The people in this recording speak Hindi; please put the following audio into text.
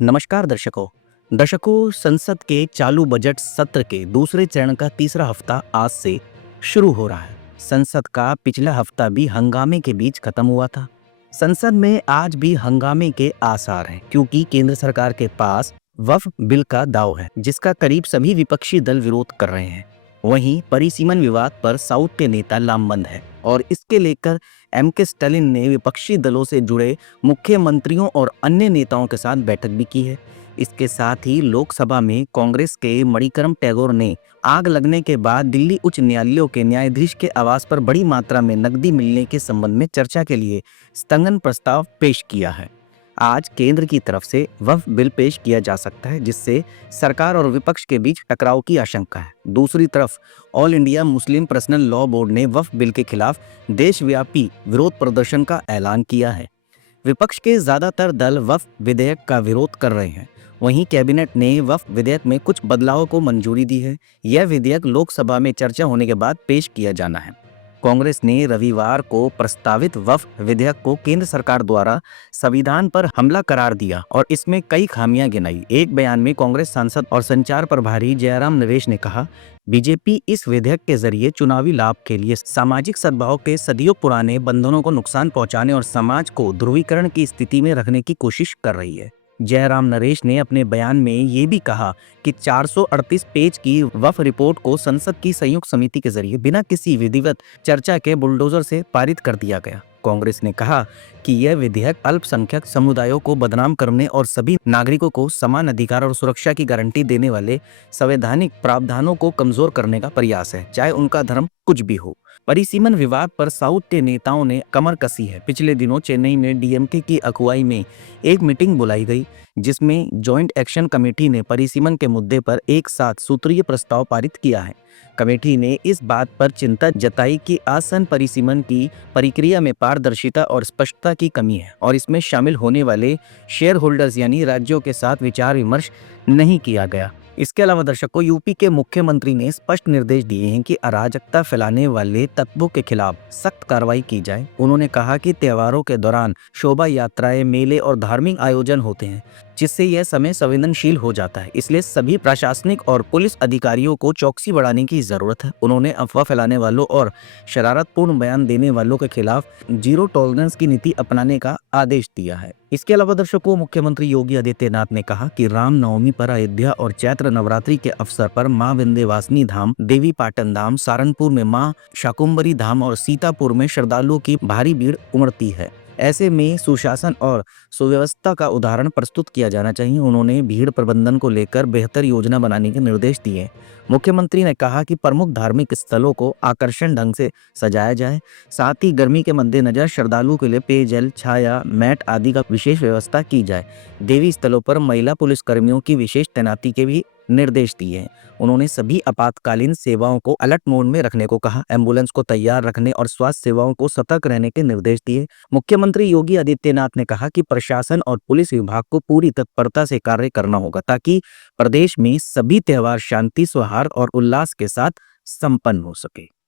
नमस्कार दर्शकों संसद के चालू बजट सत्र के दूसरे चरण का तीसरा हफ्ता आज से शुरू हो रहा है। संसद का पिछला हफ्ता भी हंगामे के बीच खत्म हुआ था। संसद में आज भी हंगामे के आसार हैं क्योंकि केंद्र सरकार के पास वक्फ बिल का दाव है जिसका करीब सभी विपक्षी दल विरोध कर रहे हैं। वहीं परिसीमन विवाद पर साउथ के नेता लामबंद है और इसके लेकर एम.के. स्टालिन ने विपक्षी दलों से जुड़े मुख्यमंत्रियों और अन्य नेताओं के साथ बैठक भी की है। इसके साथ ही लोकसभा में कांग्रेस के मणिकरण टैगोर ने आग लगने के बाद दिल्ली उच्च न्यायालय के न्यायाधीश के आवास पर बड़ी मात्रा में नकदी मिलने के संबंध में चर्चा के लिए स्थगन प्रस्ताव पेश किया है। आज केंद्र की तरफ से वक्फ बिल पेश किया जा सकता है जिससे सरकार और विपक्ष के बीच टकराव की आशंका है। दूसरी तरफ all India Muslim personal law board ने वक्फ बिल के खिलाफ देशव्यापी विरोध प्रदर्शन का ऐलान किया है। विपक्ष के ज्यादातर दल वक्फ विधेयक का विरोध कर रहे हैं। वहीं कैबिनेट ने वक्फ विधेयक में कुछ बदलावों को मंजूरी दी है। यह विधेयक लोकसभा में चर्चा होने के बाद पेश किया जाना है। कांग्रेस ने रविवार को प्रस्तावित वक्फ विधेयक को केंद्र सरकार द्वारा संविधान पर हमला करार दिया और इसमें कई खामियां गिनाई। एक बयान में कांग्रेस सांसद और संचार प्रभारी जयराम नरेश ने कहा, बीजेपी इस विधेयक के जरिए चुनावी लाभ के लिए सामाजिक सद्भाव के सदियों पुराने बंधनों को नुकसान पहुंचाने और समाज को ध्रुवीकरण की स्थिति में रखने की कोशिश कर रही है। जयराम नरेश ने अपने बयान में ये भी कहा कि 438 पेज की वक्फ रिपोर्ट को संसद की संयुक्त समिति के जरिए बिना किसी विधिवत चर्चा के बुलडोजर से पारित कर दिया गया। कांग्रेस ने कहा कि यह विधेयक अल्पसंख्यक समुदायों को बदनाम करने और सभी नागरिकों को समान अधिकार और सुरक्षा की गारंटी देने वाले संवैधानिक प्रावधानों को कमजोर करने का प्रयास है, चाहे उनका धर्म कुछ भी हो। परिसीमन विवाद पर साउथ के नेताओं ने कमर कसी है। पिछले दिनों चेन्नई में डीएमके की अगुवाई में एक मीटिंग बुलाई गई जिसमें जॉइंट एक्शन कमेटी ने परिसीमन के मुद्दे पर एक साथ सूत्रीय प्रस्ताव पारित किया है। कमेटी ने इस बात पर चिंता जताई कि आसन परिसीमन की प्रक्रिया में पारदर्शिता और स्पष्टता की कमी है और इसमें शामिल होने वाले शेयर होल्डर्स यानी राज्यों के साथ विचार विमर्श नहीं किया गया। इसके अलावा दर्शकों, यूपी के मुख्यमंत्री ने स्पष्ट निर्देश दिए हैं कि अराजकता फैलाने वाले तत्वों के खिलाफ सख्त कार्रवाई की जाए। उन्होंने कहा कि त्योहारों के दौरान शोभा यात्राएं, मेले और धार्मिक आयोजन होते हैं जिससे यह समय संवेदनशील हो जाता है, इसलिए सभी प्रशासनिक और पुलिस अधिकारियों को चौकसी बढ़ाने की जरूरत है। उन्होंने अफवाह फैलाने वालों और शरारतपूर्ण बयान देने वालों के खिलाफ जीरो टॉलरेंस की नीति अपनाने का आदेश दिया है। इसके अलावा दर्शकों, मुख्यमंत्री योगी आदित्यनाथ ने कहा कि रामनवमी पर अयोध्या और चैत्र नवरात्रि के अवसर पर मां विंध्यवासिनी धाम, देवी पाटन धाम, सहारनपुर में मां शाकुंभरी धाम और सीतापुर में श्रद्धालुओं की भारी भीड़ उमड़ती है। ऐसे में सुशासन और सुव्यवस्था का उदाहरण प्रस्तुत किया जाना चाहिए। उन्होंने भीड़ प्रबंधन को लेकर बेहतर योजना बनाने के निर्देश दिए। मुख्यमंत्री ने कहा कि प्रमुख धार्मिक स्थलों को आकर्षण ढंग से सजाया जाए, साथ ही गर्मी के मद्देनजर श्रद्धालुओं के लिए पेयजल, छाया, मैट आदि का विशेष व्यवस्था की जाए। देवी स्थलों पर महिला पुलिस कर्मियों की विशेष तैनाती के भी निर्देश दिए हैं। उन्होंने सभी आपातकालीन सेवाओं को अलर्ट मोड में रखने को कहा, एम्बुलेंस को तैयार रखने और स्वास्थ्य सेवाओं को सतर्क रहने के निर्देश दिए। मुख्यमंत्री योगी आदित्यनाथ ने कहा कि प्रशासन और पुलिस विभाग को पूरी तत्परता से कार्य करना होगा ताकि प्रदेश में सभी त्योहार शांति, सौहार्द और उल्लास के साथ संपन्न हो सके।